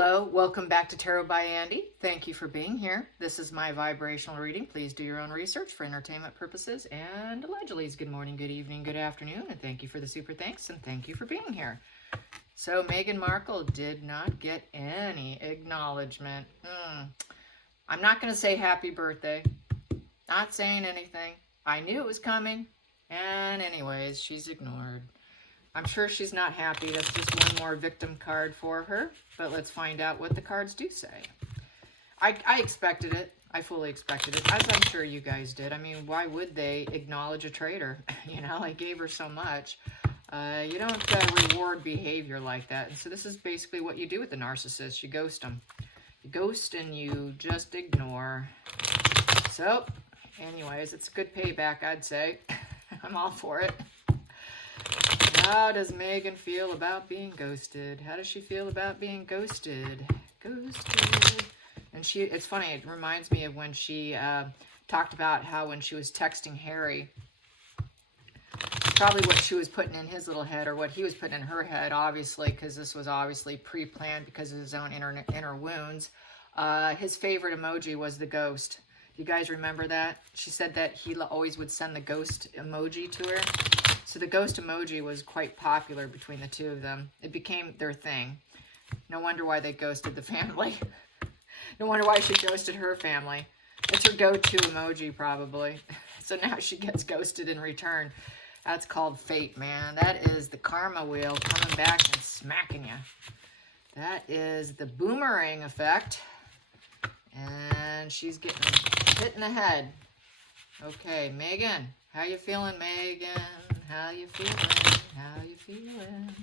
Hello, welcome back to Tarot by Andy. Thank you for being here. This is my vibrational reading. Please do your own research for entertainment purposes. And allegedly, good morning, good evening, good afternoon, and thank you for the super thanks, and thank you for being here. So Meghan Markle did not get any acknowledgement. I'm not going to say happy birthday. Not saying anything. I knew it was coming. And anyways, she's ignored. I'm sure she's not happy. That's just one more victim card for her. But let's find out what the cards do say. I expected it. I fully expected it, as I'm sure you guys did. I mean, why would they acknowledge a traitor? You know, I gave her so much. You don't reward behavior like that. And so this is basically what you do with the narcissist. You ghost them. You ghost and you just ignore. So, anyways, it's a good payback, I'd say. I'm all for it. How does Meghan feel about being ghosted? How does she feel about being ghosted? Ghosted. And it's funny, it reminds me of when she talked about how when she was texting Harry, probably what she was putting in his little head or what he was putting in her head, obviously, because this was obviously pre-planned because of his own inner wounds. His favorite emoji was the ghost. You guys remember that? She said that he always would send the ghost emoji to her. So the ghost emoji was quite popular between the two of them. It became their thing. No wonder why they ghosted the family. No wonder why she ghosted her family. It's her go-to emoji, probably. So now she gets ghosted in return. That's called fate, man. That is the karma wheel coming back and smacking you. That is the boomerang effect. And she's getting hit in the head. Okay, Meghan. How you feeling, Meghan? How you feeling? How you feeling?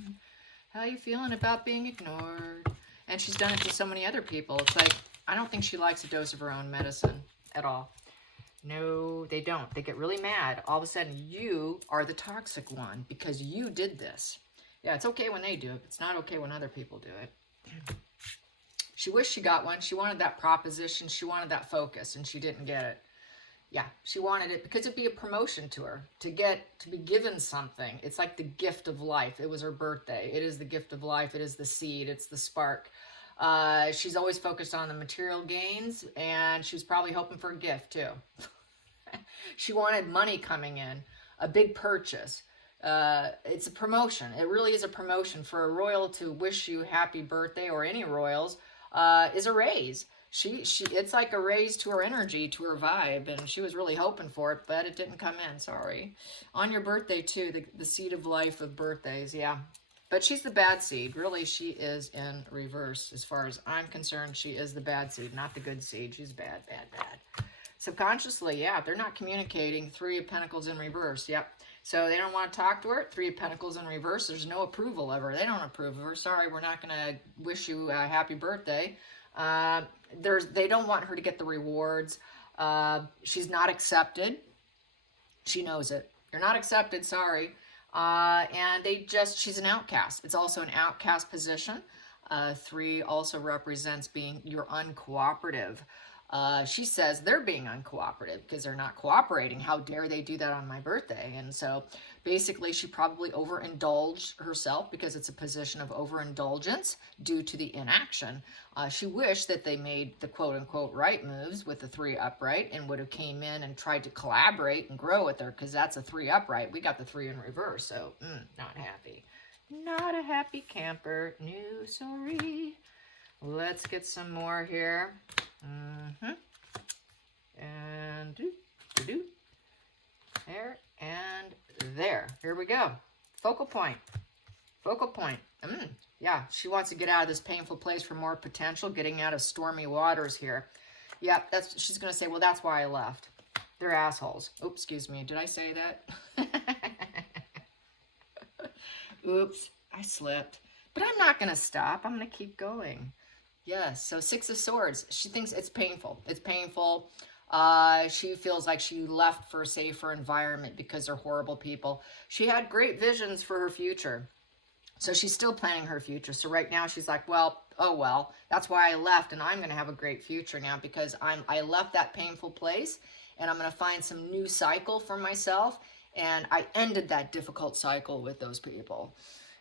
How you feeling about being ignored? And she's done it to so many other people. It's like, I don't think she likes a dose of her own medicine at all. No, they don't. They get really mad. All of a sudden, you are the toxic one because you did this. Yeah, it's okay when they do it. It's not okay when other people do it. She wished she got one. She wanted that proposition. She wanted that focus, and she didn't get it. Yeah, she wanted it because it'd be a promotion to her, to be given something. It's like the gift of life. It was her birthday. It is the gift of life. It is the seed. It's the spark. She's always focused on the material gains, and she was probably hoping for a gift too. She wanted money coming in, a big purchase. It's a promotion. It really is a promotion. For a royal to wish you happy birthday, or any royals, is a raise. It's like a raise to her energy, to her vibe, and she was really hoping for it, but it didn't come in, sorry. On your birthday, too, the seed of life of birthdays, yeah. But she's the bad seed. Really, she is in reverse. As far as I'm concerned, she is the bad seed, not the good seed. She's bad, bad, bad. Subconsciously, yeah, they're not communicating. Three of Pentacles in reverse, yep. So they don't want to talk to her. Three of Pentacles in reverse. There's no approval of her. They don't approve of her. Sorry, we're not going to wish you a happy birthday. They don't want her to get the rewards. She's not accepted. She knows it. You're not accepted, sorry. And she's an outcast. It's also an outcast position. 3 also represents being you're uncooperative. She says they're being uncooperative because they're not cooperating. How dare they do that on my birthday? And so basically she probably overindulged herself because it's a position of overindulgence due to the inaction. She wished that they made the quote-unquote right moves with the 3 upright and would have came in and tried to collaborate and grow with her, because that's a 3 upright. We got the 3 in reverse, so not happy. Not a happy camper. No, sorry. Let's get some more here. And there and there. Here we go. Focal point. Focal point. Yeah, she wants to get out of this painful place for more potential, getting out of stormy waters here. Yeah, she's going to say, well, that's why I left. They're assholes. Oops, excuse me. Did I say that? Oops, I slipped. But I'm not going to stop. I'm going to keep going. Yes, so 6 of Swords. She thinks it's painful. It's painful. She feels like she left for a safer environment because they're horrible people. She had great visions for her future. So she's still planning her future. So right now she's like, well, oh well, that's why I left, and I'm going to have a great future now because I left that painful place, and I'm going to find some new cycle for myself, and I ended that difficult cycle with those people.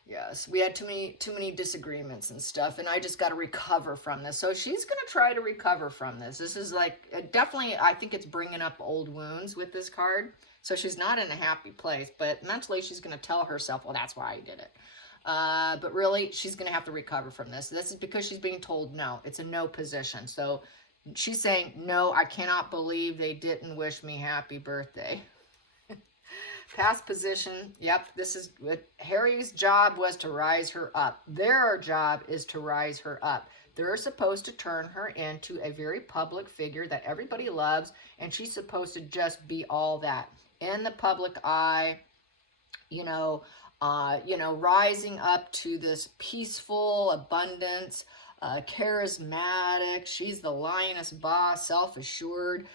Yes, we had too many disagreements and stuff, and I just got to recover from this. So she's going to try to recover from this. This is like definitely, I think it's bringing up old wounds with this card. So she's not in a happy place, but mentally she's going to tell herself, well, that's why I did it. But really, she's going to have to recover from this. This is because she's being told no. It's a no position. So she's saying, no, I cannot believe they didn't wish me happy birthday. Past position, yep, this is what Harry's job was, to rise her up. Their job is to rise her up. They're supposed to turn her into a very public figure that everybody loves, and she's supposed to just be all that in the public eye, rising up to this peaceful abundance, charismatic. She's the lioness boss, self-assured,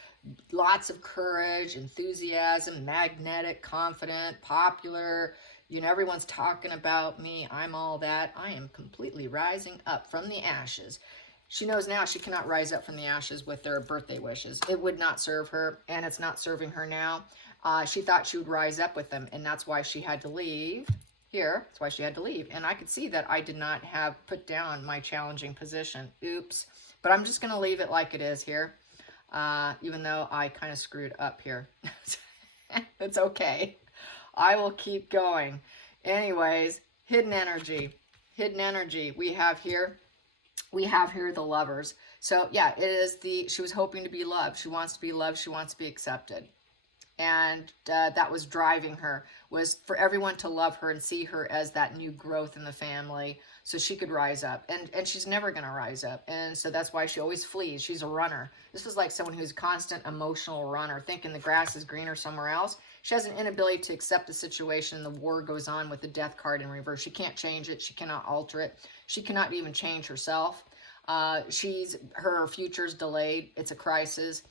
lots of courage, enthusiasm, magnetic, confident, popular. Everyone's talking about me. I'm all that. I am completely rising up from the ashes. She knows now she cannot rise up from the ashes with their birthday wishes. It would not serve her, and it's not serving her now. She thought she would rise up with them, and that's why she had to leave. Here, that's why she had to leave. And I could see that I did not have put down my challenging position. Oops. But I'm just going to leave it like it is here. Even though I kind of screwed up here. It's okay. I will keep going. Anyways, hidden energy. Hidden energy. We have here the lovers. So yeah, it is she was hoping to be loved. She wants to be loved. She wants to be accepted. And that was driving her, was for everyone to love her and see her as that new growth in the family so she could rise up. And she's never going to rise up. And so that's why she always flees. She's a runner. This is like someone who's a constant emotional runner, thinking the grass is greener somewhere else. She has an inability to accept the situation. The war goes on with the death card in reverse. She can't change it. She cannot alter it. She cannot even change herself. Her future's delayed. It's a crisis.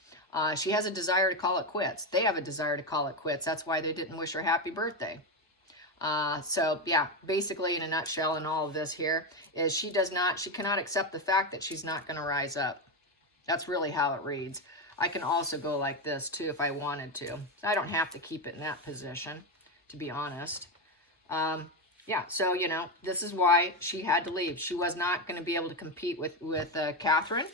She has a desire to call it quits. They have a desire to call it quits. That's why they didn't wish her happy birthday. So yeah, basically in a nutshell in all of this here is she cannot accept the fact that she's not going to rise up. That's really how it reads. I can also go like this too if I wanted to. I don't have to keep it in that position, to be honest. Yeah, so, this is why she had to leave. She was not going to be able to compete with Catherine.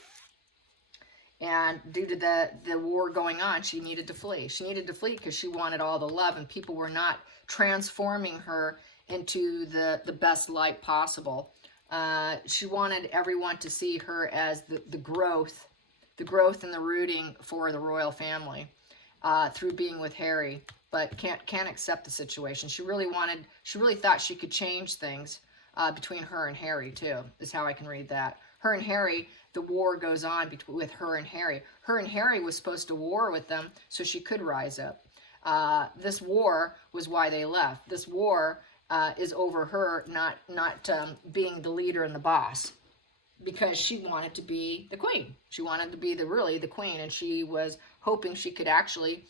And due to the war going on, she needed to flee. She needed to flee because she wanted all the love, and people were not transforming her into the best light possible. She wanted everyone to see her as the growth and the rooting for the royal family through being with Harry, but can't accept the situation. She really thought she could change things between her and Harry too, is how I can read that. Her and Harry, the war goes on with her and Harry. Her and Harry was supposed to war with them so she could rise up. This war was why they left. This war is over her not being the leader and the boss, because she wanted to be the queen. She wanted to be the queen, and she was hoping she could actually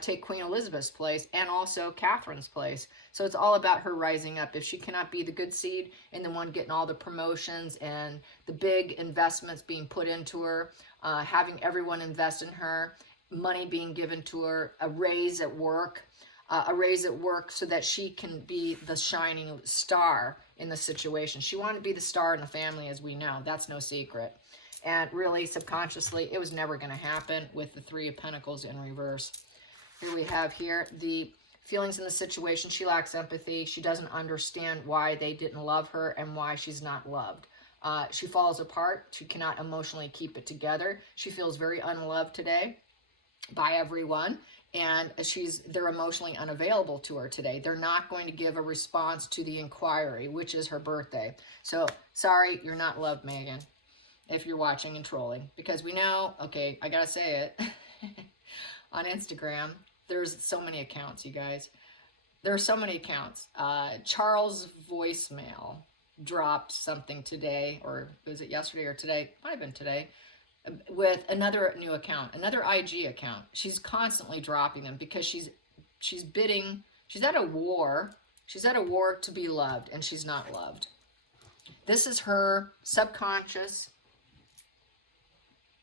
take Queen Elizabeth's place and also Catherine's place. So it's all about her rising up. If she cannot be the good seed and the one getting all the promotions and the big investments being put into her, having everyone invest in her, money being given to her, a raise at work so that she can be the shining star in the situation. She wanted to be the star in the family, as we know. That's no secret. And really, subconsciously, it was never going to happen with the Three of Pentacles in reverse. Here we have the feelings in the situation. She lacks empathy. She doesn't understand why they didn't love her and why she's not loved. She falls apart. She cannot emotionally keep it together. She feels very unloved today by everyone, and they're emotionally unavailable to her today. They're not going to give a response to the inquiry, which is her birthday. So, sorry, you're not loved, Meghan, if you're watching and trolling, because we know, okay, I gotta say it, on Instagram, there's so many accounts, you guys. There are so many accounts. Charles Voicemail dropped something today, or was it yesterday or today? Might have been today, with another new account, another IG account. She's constantly dropping them because she's bidding. She's at a war. She's at a war to be loved, and she's not loved. This is her subconscious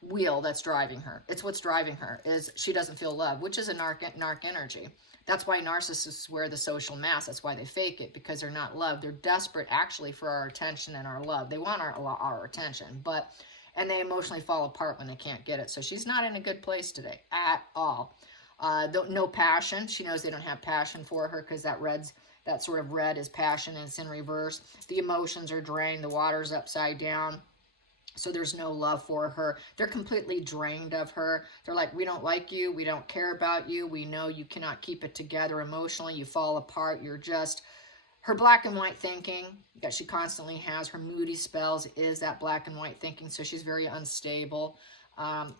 wheel that's driving her. It's what's driving her, is she doesn't feel love, which is a narc energy. That's why narcissists wear the social mask. That's why they fake it, because they're not loved. They're desperate actually for our attention and our love. They want our attention, and they emotionally fall apart when they can't get it. So she's not in a good place today at all. No passion. She knows they don't have passion for her, because that sort of red is passion, and it's in reverse. The emotions are drained. The water's upside down. So there's no love for her. They're completely drained of her. They're like, we don't like you. We don't care about you. We know you cannot keep it together emotionally. You fall apart. You're just... Her black and white thinking that she constantly has, her moody spells, is that black and white thinking. So she's very unstable.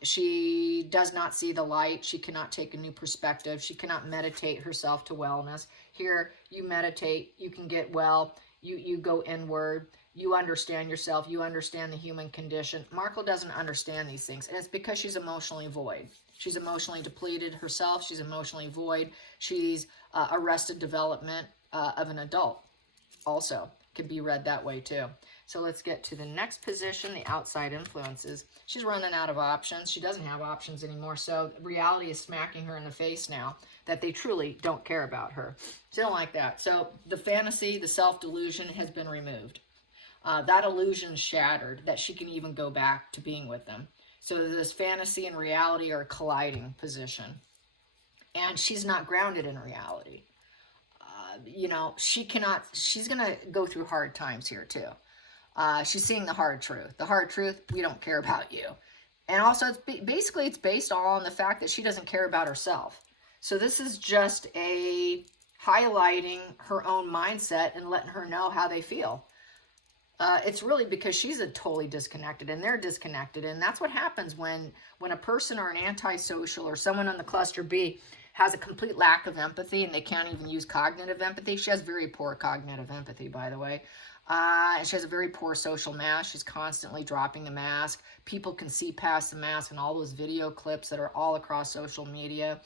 She does not see the light. She cannot take a new perspective. She cannot meditate herself to wellness. Here, you meditate. You can get well. You go inward. You understand yourself. You understand the human condition. Markle doesn't understand these things, and it's because she's emotionally void. She's emotionally depleted herself. She's emotionally void. She's arrested development of an adult. Also, could be read that way too. So let's get to the next position, the outside influences. She's running out of options. She doesn't have options anymore. So reality is smacking her in the face now that they truly don't care about her. She don't like that. So the fantasy, the self-delusion has been removed. That illusion shattered, that she can even go back to being with them. So this fantasy and reality are a colliding position. And she's not grounded in reality. She's going to go through hard times here too. She's seeing the hard truth. The hard truth, we don't care about you. And also, it's based all on the fact that she doesn't care about herself. So this is just a highlighting her own mindset and letting her know how they feel. It's really because she's totally disconnected, and they're disconnected. And that's what happens when a person or an antisocial or someone on the cluster B has a complete lack of empathy, and they can't even use cognitive empathy. She has very poor cognitive empathy, by the way. And she has a very poor social mask. She's constantly dropping the mask. People can see past the mask in all those video clips that are all across social media.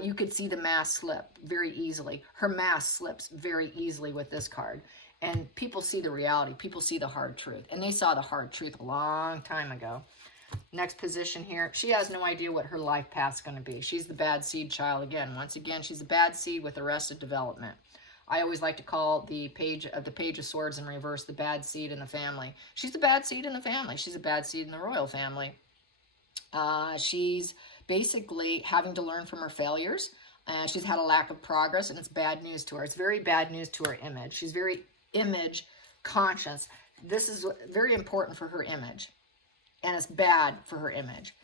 You could see the mask slip very easily. Her mask slips very easily with this card. And people see the reality. People see the hard truth. And they saw the hard truth a long time ago. Next position here. She has no idea what her life path's going to be. She's the bad seed child again. Once again, she's a bad seed with arrested development. I always like to call the Page of Swords in reverse the bad seed in the family. She's the bad seed in the family. She's a bad seed in the royal family. She's basically having to learn from her failures. She's had a lack of progress, and it's bad news to her. It's very bad news to her image. She's very image conscious. This is very important for her image, and it's bad for her image.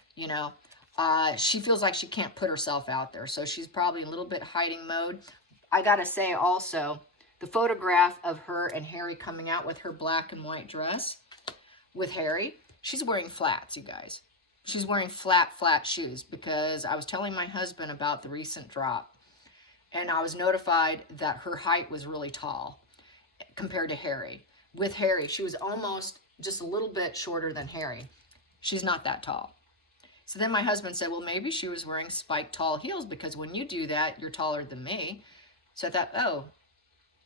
She feels like she can't put herself out there, so she's probably a little bit hiding mode. I gotta say also, the photograph of her and Harry coming out with her black and white dress with Harry, she's wearing flats, you guys. She's wearing flat shoes, because I was telling my husband about the recent drop, and I was notified that her height was really tall compared to Harry. With Harry, she was almost just a little bit shorter than Harry. She's not that tall. So then my husband said, well, maybe she was wearing spiked tall heels, because when you do that, you're taller than me. So I thought, oh,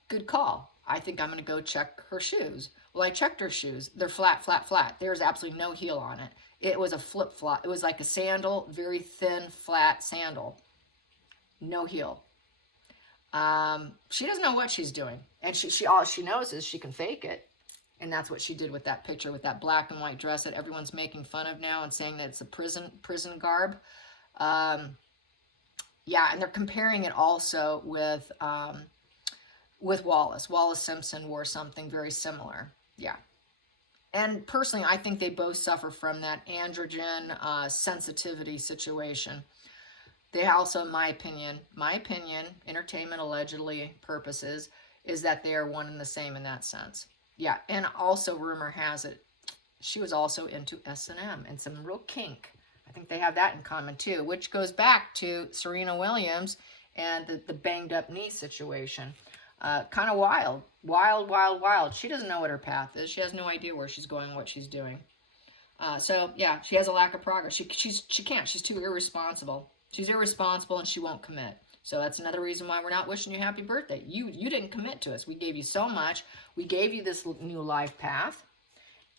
good call. I think I'm going to go check her shoes. Well, I checked her shoes. They're flat. There's absolutely no heel on it. It was a flip-flop. It was like a sandal, very thin, flat sandal. No heel. She doesn't know what she's doing. And she all she knows is she can fake it. And that's what she did with that picture, with that black and white dress that everyone's making fun of now and saying that it's a prison garb. Yeah, and they're comparing it also with Wallace. Wallace Simpson wore something very similar. Yeah. And personally, I think they both suffer from that androgen sensitivity situation. They also, my opinion, entertainment allegedly purposes, is that they are one and the same in that sense. Yeah, and also rumor has it, she was also into S&M and some real kink. I think they have that in common too, which goes back to Serena Williams and the banged up knee situation. Kind of wild. She doesn't know what her path is. She has no idea where she's going, what she's doing. So yeah, she has a lack of progress. She can't. She's too irresponsible. She's irresponsible and she won't commit. So that's another reason why we're not wishing you happy birthday. You didn't commit to us. We gave you so much. We gave you this new life path,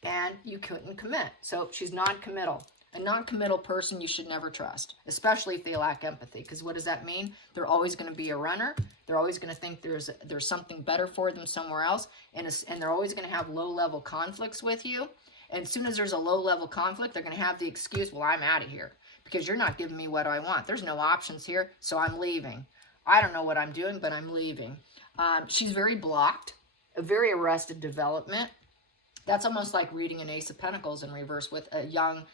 and you couldn't commit. So she's non-committal. A non-committal person you should never trust, especially if they lack empathy. Because what does that mean? They're always going to be a runner. They're always going to think there's something better for them somewhere else. And they're always going to have low-level conflicts with you. And as soon as there's a low-level conflict, they're going to have the excuse, well, I'm out of here because you're not giving me what I want. There's no options here, so I'm leaving. I don't know what I'm doing, but I'm leaving. She's very blocked, a very arrested development. That's almost like reading an Ace of Pentacles in reverse with a young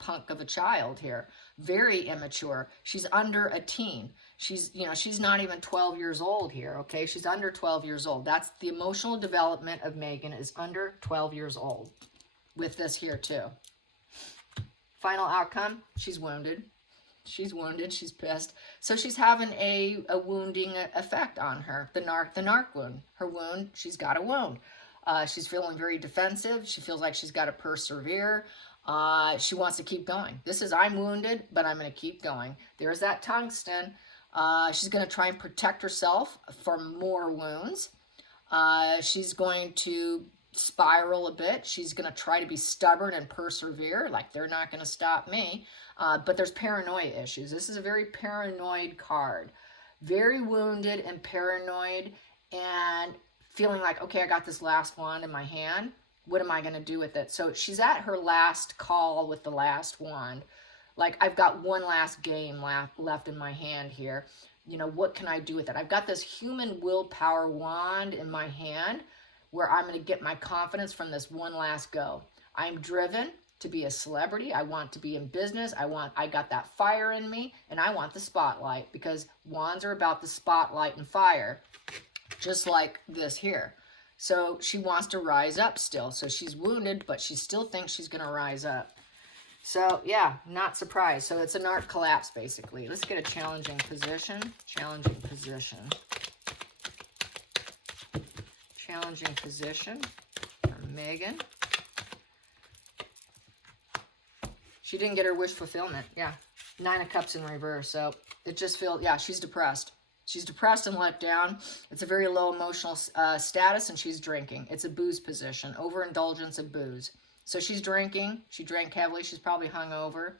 punk of a child here. Very immature. She's under a teen. She's not even 12 years old here, okay? She's under 12 years old. That's the emotional development of Meghan, is under 12 years old with this here too. Final outcome, she's wounded. She's wounded, she's pissed. So she's having a wounding effect on her, the narc wound. Her wound, she's got a wound. She's feeling very defensive. She feels like she's got to persevere. She wants to keep going. This is, I'm wounded, but I'm going to keep going. There's that tungsten. She's going to try and protect herself from more wounds. She's going to spiral a bit. She's going to try to be stubborn and persevere, like they're not going to stop me. But there's paranoia issues. This is a very paranoid card. Very wounded and paranoid, and feeling like, okay, I got this last wand in my hand. What am I going to do with it? So she's at her last call with the last wand. Like, I've got one last game left in my hand here. You know, what can I do with it? I've got this human willpower wand in my hand where I'm going to get my confidence from this one last go. I'm driven to be a celebrity. I want to be in business. I got that fire in me, and I want the spotlight, because wands are about the spotlight and fire. Just like this here. So she wants to rise up still. So she's wounded, but she still thinks she's going to rise up. So yeah, not surprised. So it's a narc collapse, basically. Let's get a challenging position. Challenging position. Challenging position for Meghan. She didn't get her wish fulfillment. Yeah. 9 of Cups in reverse. So it just feels, yeah, she's depressed. She's depressed and let down. It's a very low emotional status, and she's drinking. It's a booze position, overindulgence of booze. So she's drinking. She drank heavily. She's probably hungover.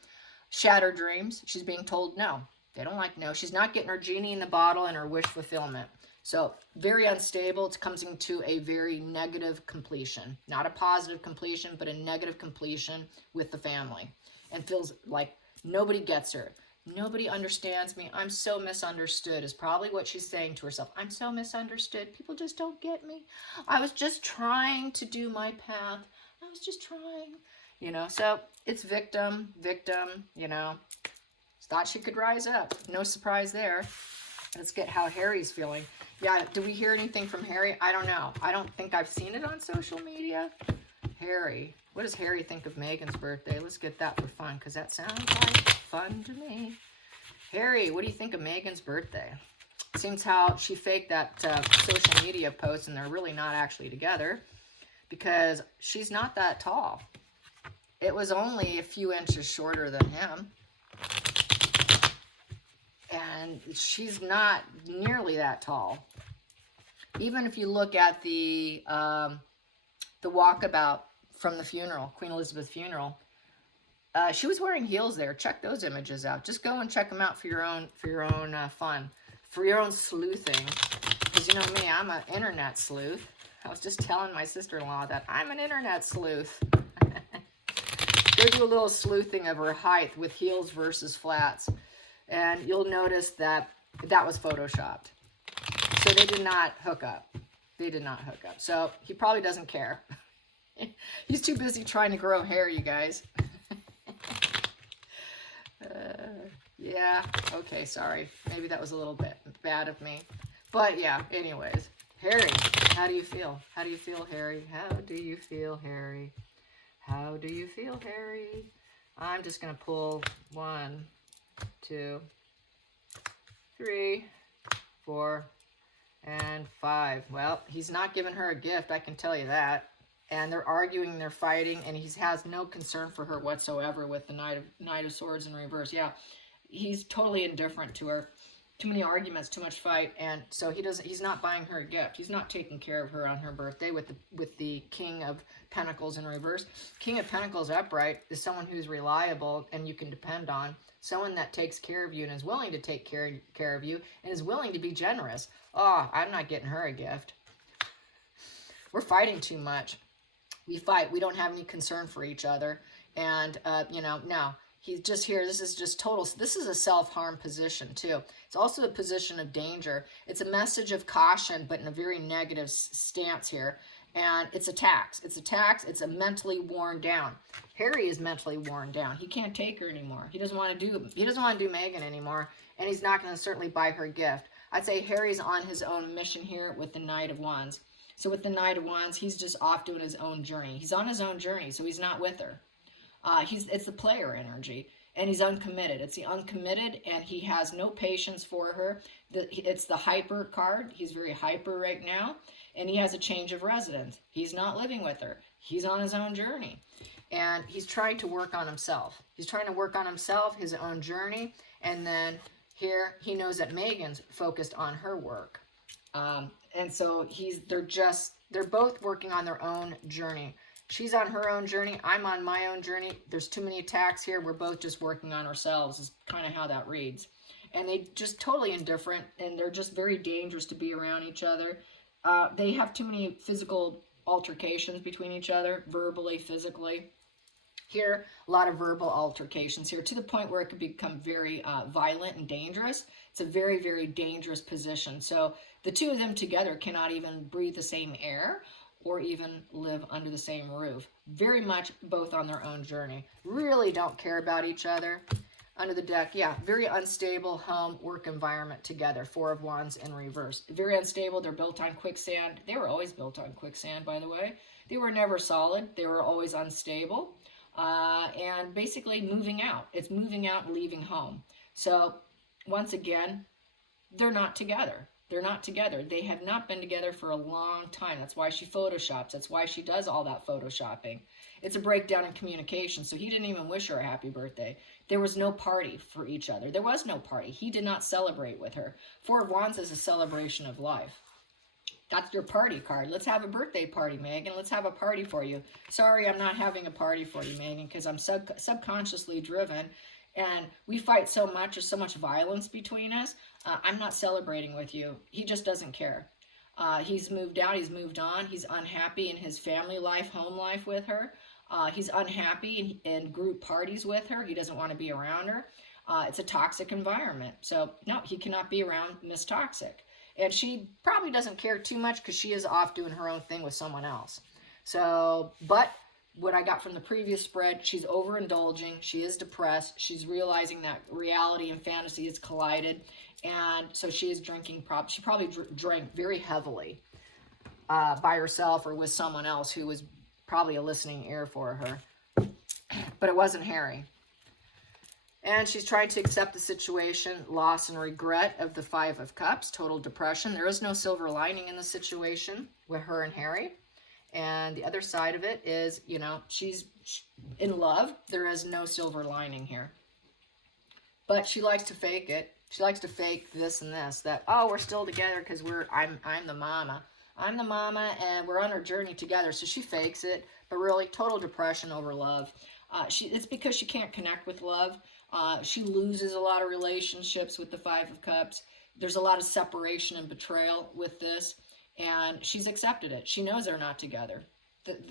Shattered dreams. She's being told no. They don't like no. She's not getting her genie in the bottle and her wish fulfillment. So very unstable. It comes into a very negative completion. Not a positive completion, but a negative completion with the family. And feels like nobody gets her. Nobody understands me. I'm so misunderstood is probably what she's saying to herself. I'm so misunderstood. People just don't get me. I was just trying to do my path. I was just trying. You know, so it's victim, you know. Thought she could rise up. No surprise there. Let's get how Harry's feeling. Yeah, do we hear anything from Harry? I don't know. I don't think I've seen it on social media. Harry. What does Harry think of Meghan's birthday? Let's get that for fun, because that sounds like fun to me. Harry, what do you think of Meghan's birthday? Seems how she faked that social media post, and they're really not actually together, because she's not that tall. It was only a few inches shorter than him. And she's not nearly that tall. Even if you look at the walkabout from the funeral, Queen Elizabeth's funeral, she was wearing heels there. Check those images out. Just go and check them out for your own fun, for your own sleuthing. Because you know me, I'm an internet sleuth. I was just telling my sister-in-law that I'm an internet sleuth. Go do a little sleuthing of her height with heels versus flats, and you'll notice that that was photoshopped. So they did not hook up. They did not hook up. So he probably doesn't care. He's too busy trying to grow hair, you guys. Yeah, okay, sorry. Maybe that was a little bit bad of me. But yeah, anyways. Harry, how do you feel? How do you feel, Harry? How do you feel, Harry? How do you feel, Harry? I'm just going to pull 1, 2, 3, 4, and 5. Well, he's not giving her a gift, I can tell you that. And they're arguing, they're fighting, and he has no concern for her whatsoever with the Knight of Swords in reverse. Yeah, he's totally indifferent to her. too many arguments, too much fight, and so he's not buying her a gift. He's not taking care of her on her birthday with the King of Pentacles in reverse. King of Pentacles upright is someone who's reliable and you can depend on. Someone that takes care of you and is willing to take care of you and is willing to be generous. Oh, I'm not getting her a gift. We're fighting too much. We fight. We don't have any concern for each other. And, no. He's just here. This is just total. This is a self-harm position, too. It's also a position of danger. It's a message of caution, but in a very negative stance here. And it's attacks. It's attacks. It's a mentally worn down. Harry is mentally worn down. He can't take her anymore. He doesn't want to do Meghan anymore. And he's not going to certainly buy her a gift. I'd say Harry's on his own mission here with the Knight of Wands. So with the Knight of Wands, he's just off doing his own journey. He's on his own journey, so he's not with her. It's the player energy, and he's uncommitted. It's the uncommitted, and he has no patience for her. It's the hyper card. He's very hyper right now, and he has a change of residence. He's not living with her. He's on his own journey, and he's trying to work on himself. He's trying to work on himself, his own journey, and then here he knows that Meghan's focused on her work, and so they're both working on their own journey. She's on her own journey. I'm on my own journey. There's too many attacks here. We're both just working on ourselves is kind of how that reads. And they just totally indifferent, and they're just very dangerous to be around each other. They have too many physical altercations between each other, verbally, physically. Here, a lot of verbal altercations here, to the point where it could become very violent and dangerous. It's a very, very dangerous position. So the two of them together cannot even breathe the same air or even live under the same roof. Very much both on their own journey. Really don't care about each other. Under the deck, yeah, very unstable home, work environment together. Four of Wands in reverse. Very unstable. They're built on quicksand. They were always built on quicksand, by the way. They were never solid. They were always unstable. And basically moving out. It's moving out and leaving home. So, once again, they're not together. They're not together. They have not been together for a long time. That's why she photoshops. That's why she does all that photoshopping. It's a breakdown in communication. So he didn't even wish her a happy birthday. There was no party for each other. There was no party. He did not celebrate with her. Four of Wands is a celebration of life. That's your party card. Let's have a birthday party, Meghan. Let's have a party for you. Sorry, I'm not having a party for you, Meghan, because I'm subconsciously driven. And we fight so much, there's so much violence between us. I'm not celebrating with you. He just doesn't care. He's moved out, he's moved on. He's unhappy in his family life, home life with her. He's unhappy in group parties with her. He doesn't want to be around her. It's a toxic environment. So, no, he cannot be around Miss Toxic. And she probably doesn't care too much because she is off doing her own thing with someone else. So, but what I got from the previous spread, she's overindulging, she is depressed, she's realizing that reality and fantasy is collided, and so she is drinking, she probably drank very heavily by herself or with someone else who was probably a listening ear for her, but it wasn't Harry. And she's trying to accept the situation, loss and regret of the Five of Cups, total depression. There is no silver lining in the situation with her and Harry. And the other side of it is, she's in love. There is no silver lining here. But she likes to fake it. She likes to fake this and this. That, oh, we're still together because I'm the mama. I'm the mama and we're on our journey together. So she fakes it. But really, total depression over love. It's because she can't connect with love. She loses a lot of relationships with the Five of Cups. There's a lot of separation and betrayal with this. And she's accepted it. She knows they're not together.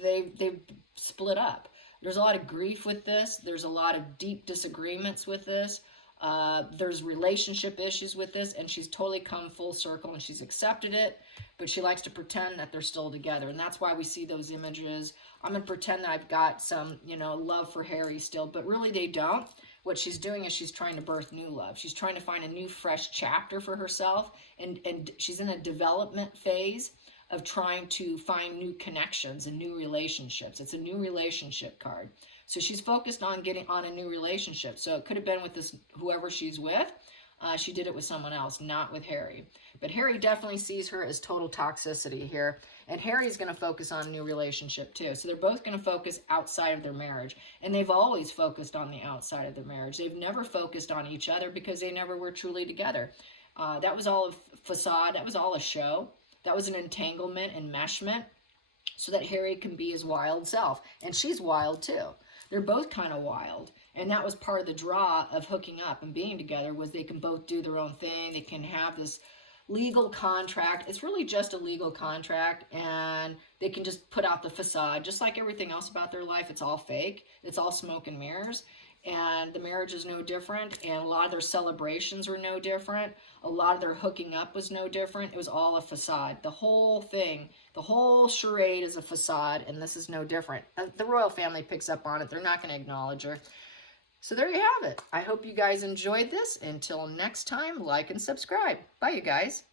They've split up. There's a lot of grief with this. There's a lot of deep disagreements with this. There's relationship issues with this. And she's totally come full circle and she's accepted it. But she likes to pretend that they're still together. And that's why we see those images. I'm going to pretend that I've got some, love for Harry still. But really they don't. What she's doing is she's trying to birth new love. She's trying to find a new, fresh chapter for herself. And she's in a development phase of trying to find new connections and new relationships. It's a new relationship card. So she's focused on getting on a new relationship. So it could have been with this whoever she's with. She did it with someone else, not with Harry. But Harry definitely sees her as total toxicity here. And Harry's going to focus on a new relationship too. So they're both going to focus outside of their marriage. And they've always focused on the outside of their marriage. They've never focused on each other because they never were truly together. That was all a facade. That was all a show. That was an entanglement, enmeshment, so that Harry can be his wild self. And she's wild too. They're both kind of wild. And that was part of the draw of hooking up and being together, was they can both do their own thing. They can have this legal contract. It's really just a legal contract, and they can just put out the facade. Just like everything else about their life, it's all fake. It's all smoke and mirrors. And the marriage is no different, and a lot of their celebrations were no different. A lot of their hooking up was no different. It was all a facade. The whole thing, the whole charade is a facade, and this is no different. The royal family picks up on it. They're not going to acknowledge her. So there you have it. I hope you guys enjoyed this. Until next time, like and subscribe. Bye, you guys.